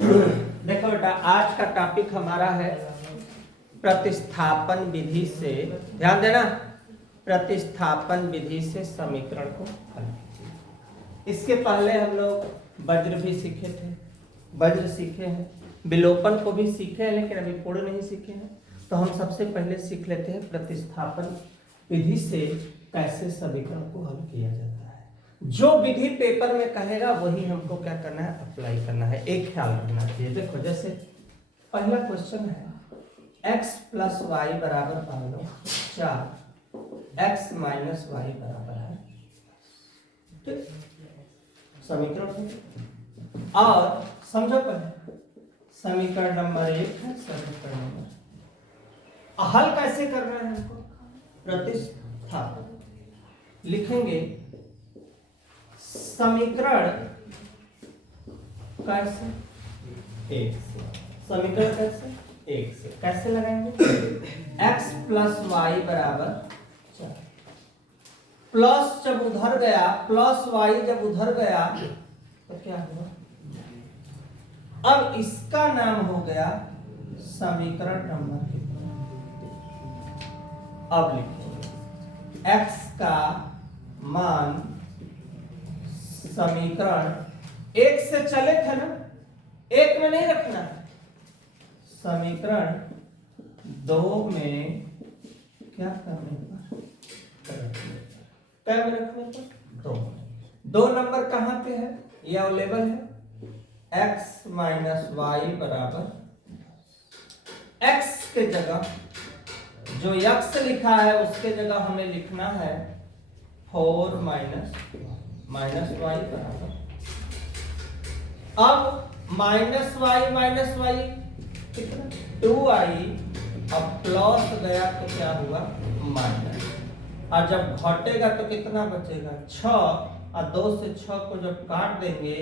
देखो बेटा, आज का टॉपिक हमारा है प्रतिस्थापन विधि से, ध्यान देना, प्रतिस्थापन विधि से समीकरण को हल कीजिए। इसके पहले हम लोग वज्र भी सीखे थे, वज्र सीखे हैं, विलोपन को भी सीखे हैं, लेकिन अभी पूर्ण नहीं सीखे हैं। तो हम सबसे पहले सीख लेते हैं प्रतिस्थापन विधि से कैसे समीकरण को हल किया जाता है। जो विधि पेपर में कहेगा वही हमको क्या करना है, अप्लाई करना है। एक ख्याल रखना चाहिए। देखो, जैसे पहला क्वेश्चन है x प्लस वाई बराबर मान लो 4, x माइनस वाई बराबर है, ठीक, समीकरण। और समझो पहले, समीकरण नंबर 1 है, समीकरण नंबर हल कैसे करना है हमको, प्रतिस्थापन लिखेंगे। समीकरण कैसे, एक से, समीकरण कैसे, एक से कैसे लगाएंगे, x प्लस वाई बराबर 4, प्लस जब उधर गया, प्लस वाई जब उधर गया तो क्या हुआ, अब इसका नाम हो गया समीकरण नंबर कितना। अब लिखेंगे x का मान समीकरण एक से चले थे ना, एक में नहीं रखना, समीकरण 2 में क्या करने पर, क्या में रखने पर, 2 नंबर कहां पे है, ये अवेलेबल है, x माइनस वाई बराबर, x के जगह जो x लिखा है उसके जगह हमें लिखना है 4 माइनस वाई बराबर, अब माइनस वाई कितना, 2i, अब प्लस गया तो क्या हुआ, माइनस, और जब घटेगा तो कितना बचेगा, 6, और 2 से 6 को जब काट देंगे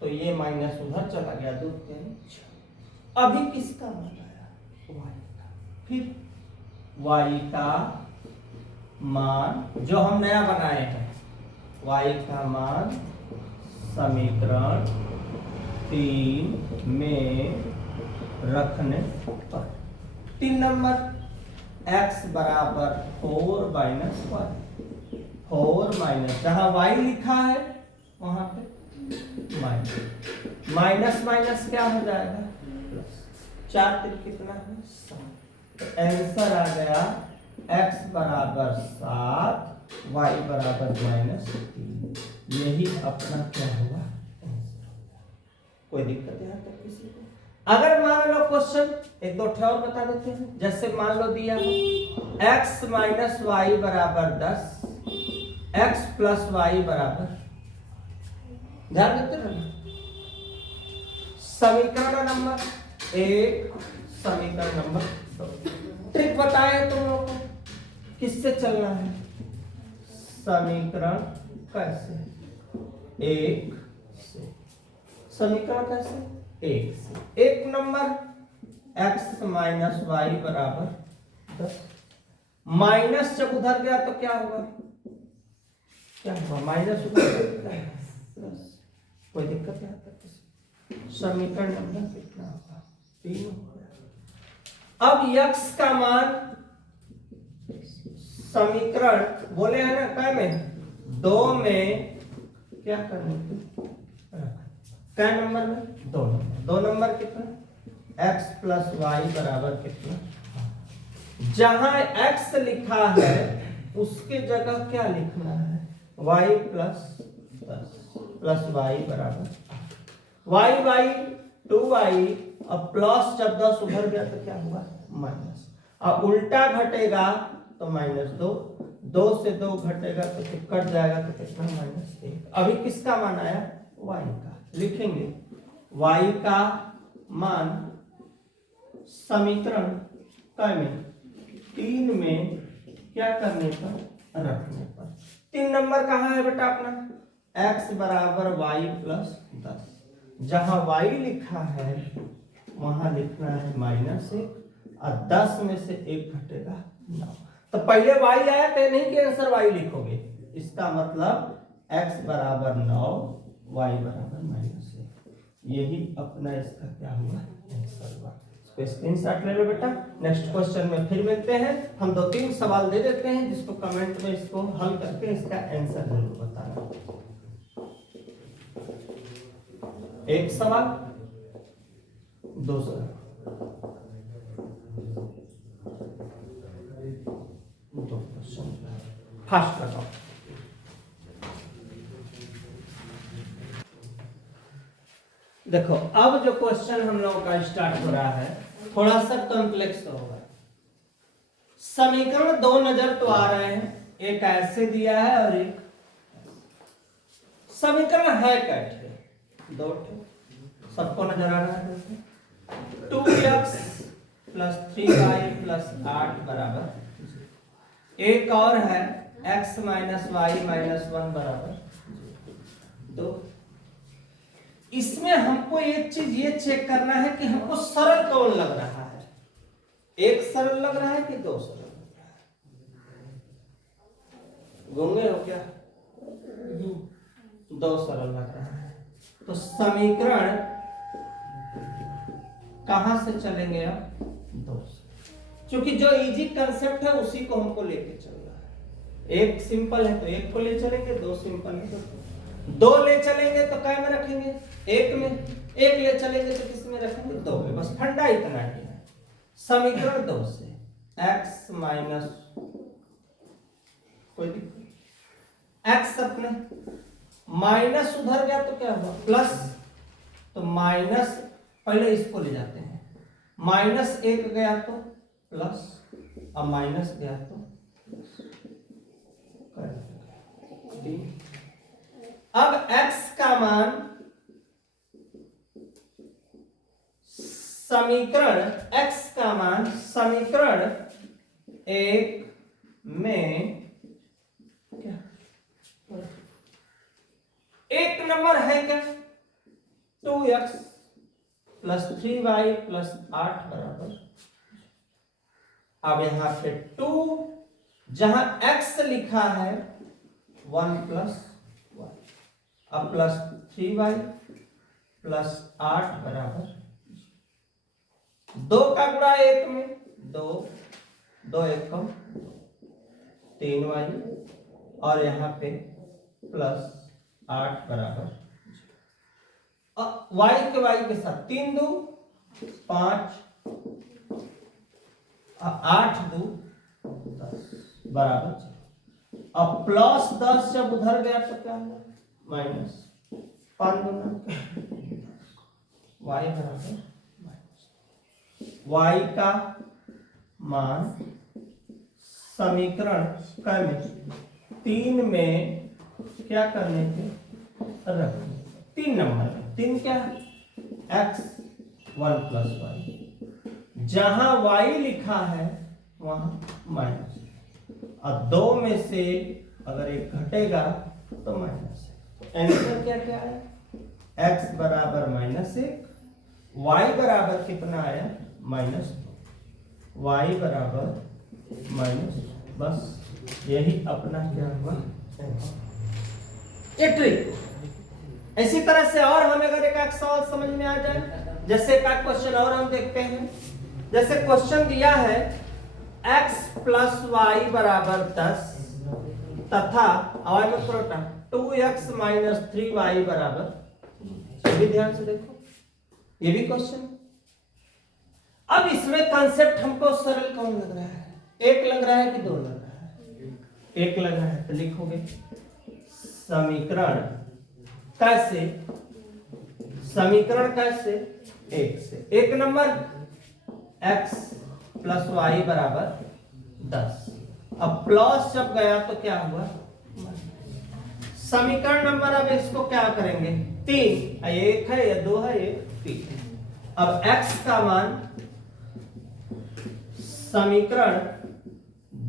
तो ये माइनस उधर चला गया, 2 के 6। अभी किसका मान आया, y का। फिर y का मान जो हम नया बनाए हैं, y का मान समीकरण 3 में रखने पर, 3 नंबर x बराबर 4 माइनस वाई, 4 माइनस जहां y लिखा है वहां पे माइनस, माइनस माइनस क्या हो जाएगा, प्लस, 4 3 कितना है, 7। तो आंसर आ गया x बराबर 7, y बराबर -3। यही अपना क्या हुआ, कोई दिक्कत यहाँ तक किसी को। अगर मान लो क्वेश्चन एक दो और बता देते हैं, जैसे मान लो दिया हो x माइनस वाई बराबर 10, x प्लस वाई बराबर, ध्यान देते रहना, समीकरण नंबर 1, समीकरण नंबर 2। ट्रिक बताए तुम लोगों को, किससे चलना है, समीकरण कैसे, 1 से, समीकरण कैसे, 1 से। 1 नंबर x माइनस वाई बराबर 10, माइनस जब उधर गया तो क्या हुआ, क्या हुआ, माइनस उधर प्लस, कोई दिक्कत यहाँ तक किसी। समीकरण नंबर कितना होगा, 3 हो गया। अब x का मान समीकरण बोले हैं ना क्या में, 2 में क्या करने, क्या नंबर में, 2 नंबर, 2 नंबर कितना, x प्लस वाई बराबर कितना, जहां x लिखा है उसके जगह क्या लिखना है, y प्लस 10 प्लस वाई बराबर, y 2y, अब प्लस जब 10 उधर गया तो क्या हुआ, माइनस, अब उल्टा घटेगा तो -2, 2 से 2 घटेगा तो कट जाएगा तो कितना, -1। अभी किसका मान आया, y का। लिखेंगे y का मान समीकरण क्या में, 3 में क्या करने पर, रखने पर। 3 नंबर कहाँ है बेटा अपना, x बराबर y प्लस 10, जहां y लिखा है वहां लिखना है -1, और 10 में से 1 घटेगा 9। तो पहले y आया तो नहीं कि आंसर y लिखोगे, इसका मतलब x बराबर 9, y बराबर -1। यही अपना इसका क्या हुआ, आंसर हुआ। इसको स्क्रीनशॉट ले लो बेटा। नेक्स्ट क्वेश्चन में फिर मिलते हैं। हम 2-3 सवाल दे देते हैं, जिसको कमेंट में इसको हल करके इसका आंसर जरूर बताना। एक सवाल, 2 सवाल, 2 क्वेश्चन फास्ट लगाओ। देखो अब जो क्वेश्चन हम लोगों का स्टार्ट हो रहा है थोड़ा सा कॉम्प्लेक्स होगा। समीकरण 2 नजर तो आ रहे हैं, एक ऐसे दिया है और एक समीकरण है कैसे 2 सबको नजर आ रहा है। 2x + 3y + 8 बराबर, एक और है x - y - 1 बराबर 2। इसमें हमको एक चीज ये चेक करना है कि हमको सरल कौन लग रहा है, एक सरल लग रहा है कि 2 सरल लग रहा है। गूंगे हो क्या? 2 सरल लग रहा है। तो समीकरण कहां से चलेंगे अब? 2 से, क्योंकि जो इजी कंसेप्ट है उसी को हमको लेके चलना है। एक सिंपल है तो एक को ले चलेंगे, 2 सिंपल है तो 2 ले चलेंगे तो काय में रखेंगे? एक में। एक ले चलेंगे तो किस में रखेंगे? 2 में। बस फंडा इतना ही है। समीकरण 2 से x माइनस कोई x अपने माइनस उधर गया तो क्या हुआ? प्लस। तो माइनस पहले इसको ले जाते हैं, -1 गया तो प्लस, अब माइनस गया तो अब x का मान समीकरण समीकरण 1 में क्या 1 नंबर है क्या? 2x + 3y + 8 बराबर। अब यहां पे 2 जहां x लिखा है 1 + 1, अब +3y + 8 बराबर 2 का गुणा 1 में 2, 2 1 कम 3y और यहाँ पे +8 बराबर y के साथ 3 2 5 8 2 10 बराबर। अब +10 जब उधर गया तो क्या हुआ? माइनस 5 2 y बराबर y का मान समीकरण में 3 में क्या करने के रखने 3 नंबर में 3 क्या है? x 1 + y, जहां y लिखा है वहां माइनस, और 2 में से अगर एक घटेगा तो माइनस है। आंसर क्या क्या है? x बराबर -1, y बराबर कितना आया? -2, y बराबर -, बस यही अपना क्या हुआ? ये ट्रिक। इसी तरह से और हमें अगर एक सवाल समझ में आ जाए, जैसे एक क्वेश्चन और हम देखते हैं। जैसे क्वेश्चन दिया है x + y बराबर 10 तथा y में थोड़ा 2x - 3y बराबर, भी ध्यान से देखो, ये भी क्वेश्चन। अब इसमें कॉन्सेप्ट हमको सरल कौन लग रहा है? एक लग रहा है कि 2 लग रहा है? एक लग रहा है तो लिखोगे समीकरण कैसे? समीकरण कैसे? 1 से। 1 नंबर x + y बराबर 10, अब प्लस जब गया तो क्या हुआ? समीकरण नंबर, अब इसको क्या करेंगे? 3, 1 है या 2 है? 1 3। अब x का मान समीकरण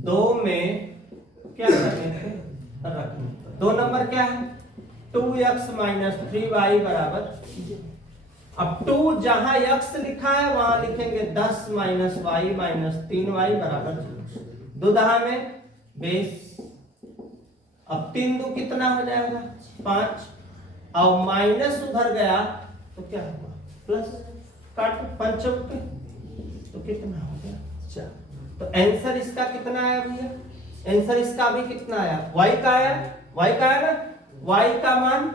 2 में क्या करने थे? रखने। 2 नंबर क्या है? 2x - 3y बराबर, अब 2 जहां x लिखा है वहां लिखेंगे 10 - y - 3y बराबर 2 दहा में 20। अब 3 2 कितना हो जाएगा? 5, और माइनस उधर गया तो क्या हुआ प्लस, काट पंचम पे तो कितना हो गया 4। तो आंसर इसका कितना आया भैया, आंसर इसका भी कितना आया, y का आया, y का आया ना, y का मान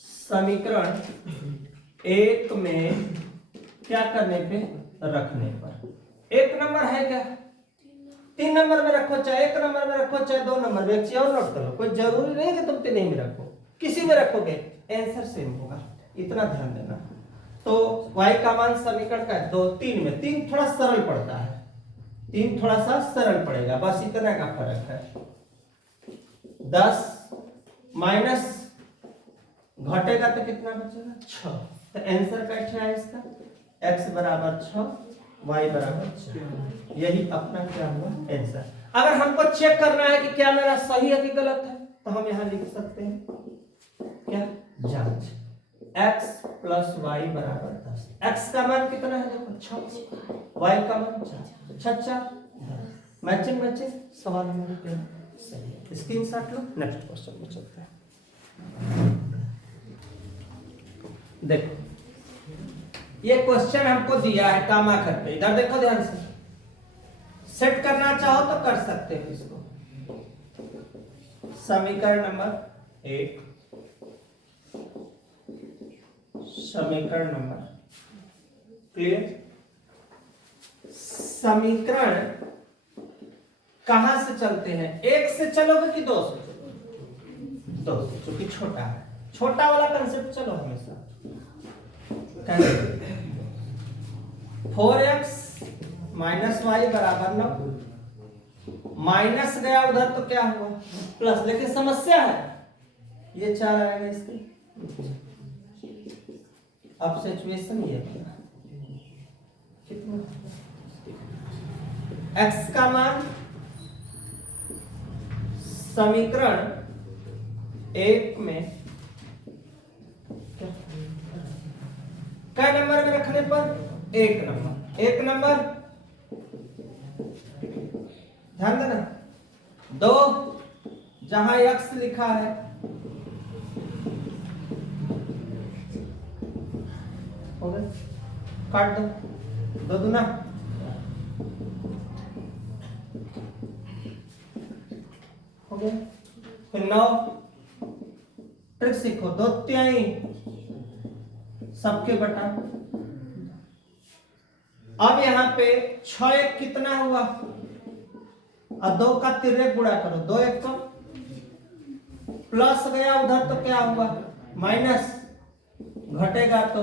समीकरण 1 में क्या करने पे, रखने पर। 1 नंबर है क्या, 3 नंबर में रखो, चाहे 1 नंबर में रखो, चाहे 2 नंबर में, एक चीज और नोट करो, कोई जरूरी नहीं कि तुम 3 में रखो, किसी में रखोगे आंसर सेम होगा, इतना ध्यान देना। तो y का मान समीकरण का 2 3 में, 3 थोड़ा सरल पड़ता है, 3 थोड़ा सा सरल पड़ेगा, बस इतना का फर्क है। 10 माइनस घटेगा तो कितना बचेगा 6। तो आंसर क्या है इसका, x बराबर 6 y बराबर 4, यही अपना क्या हुआ आंसर। अगर हमको चेक करना है कि क्या मेरा सही है कि गलत है, तो हम यहां लिख सकते हैं क्या, जांच x प्लस y बराबर 10। x का मान कितना है देखो 6, y का मान 4, 6 4 मैचिंग मैचिंग, सवाल हमारे क्या सही है। स्क्रीनशॉट लो, नेक्स्ट क्वेश्चन में चलते हैं। देखो ये क्वेश्चन हमको दिया है कामा करके, इधर देखो ध्यान से, सेट करना चाहो तो कर सकते हो इसको। समीकरण नंबर 1, समीकरण नंबर क्लियर। समीकरण कहां से चलते हैं, 1 से चलोगे कि 2 से चलोगे, 2 से, क्योंकि छोटा है, छोटा वाला कंसेप्ट चलो हमेशा। 4x माइनस वाई बराबर 9, माइनस गया उधर तो क्या हुआ प्लस, लेकिन समस्या है ये 4 आएगा इसके। अब सिचुएशन ये कितना, x का मान समीकरण 1 में क्या नंबर में रखने पर, 1 नंबर, 1 नंबर, ध्यान देना। 2 जहां x लिखा है, हो गया, काट दो, 2 दूना हो गया। फिर 9 ट्रिक सीखो, 2 तिहाई सबके बटा। अब यहां पे 6 1 कितना हुआ, और 2 का तिर्यक गुणा करो, 2 1 तो प्लस गया उधर तो क्या हुआ माइनस, घटेगा तो,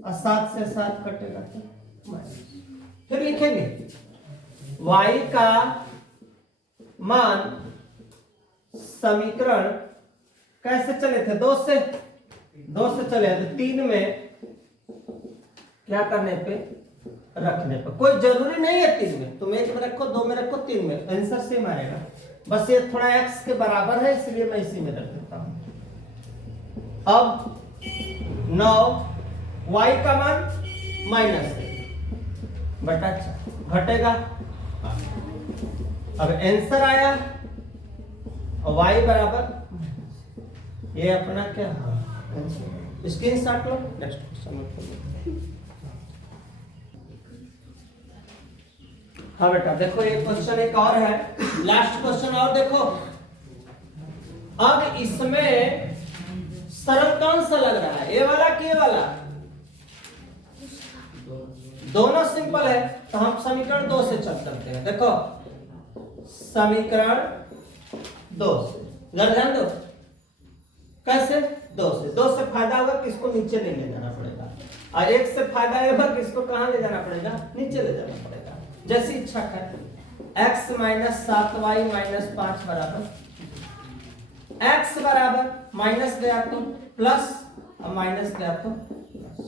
और 7 से 7 कटेगा तो माइनस। फिर लिखेंगे y का मान समीकरण कैसे चले थे, 2 से चले तो 3 में क्या करने पे, रखने पर। कोई जरूरी नहीं है 3 में, तुम 1 में रखो, 2 में रखो, 3 में, आंसर सेम आएगा, बस ये थोड़ा x के बराबर है इसलिए मैं इसी में रख देता हूं। अब 9 y का मान माइनस बटा 4 घटेगा, अब आंसर आया और y बराबर, ये अपना क्या है, स्क्रीनशॉट लो, नेक्स्ट क्वेश्चन। हाँ बेटा देखो ये क्वेश्चन एक और है, लास्ट क्वेश्चन और देखो। अब इसमें सरल कौन सा लग रहा है, ये वाला कि ये वाला, दोनों सिंपल है, तो हम समीकरण 2 से चल सकते हैं। देखो समीकरण 2 से, जरा ध्यान दो, कैसे 2 से फायदा होगा कि इसको नीचे नहीं ले जाना पड़ेगा, और 1 से फायदा होगा कि इसको कहां ले जाना पड़ेगा, नीचे ले जाना पड़ेगा, जैसी इच्छा है। x माइनस 7y माइनस 5 बराबर, x बराबर माइनस गया तो प्लस और माइनस गया तो प्लस,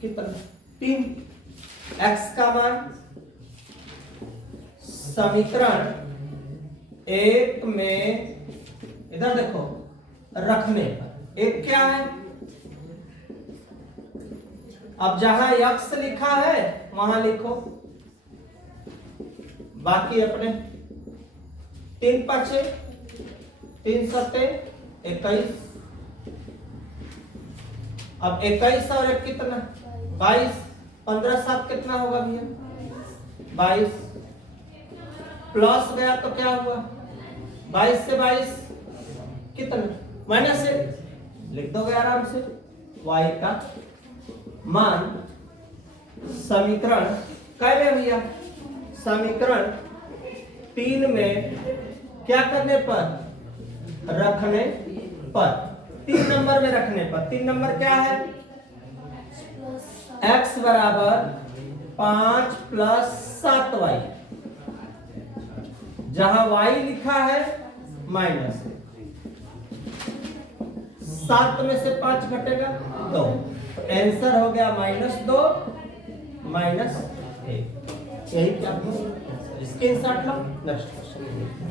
कितना 3। x का मान समीकरण 1 में, इधर देखो, रखने पर, एक क्या है, अब जहां x लिखा है वहां लिखो, बाकी अपने 3 5 3 7 21। अब 21 और 1 कितना 22। 15 7 कितना होगा भैया 22। प्लस गया तो क्या हुआ 22 से 22 कितना माइनस से लिख दोगे आराम से। y का मान समीकरण कै में भैया समीकरण 3 में क्या करने पर रखने पर 3 नंबर में रखने पर 3 नंबर क्या है x बराबर 5 प्लस 7y जहां y लिखा है माइनस 7 में से 5 घटेगा 2 तो आंसर हो गया -2 -1 यही क्या स्क्रीनशॉट लो नेक्स्ट क्वेश्चन।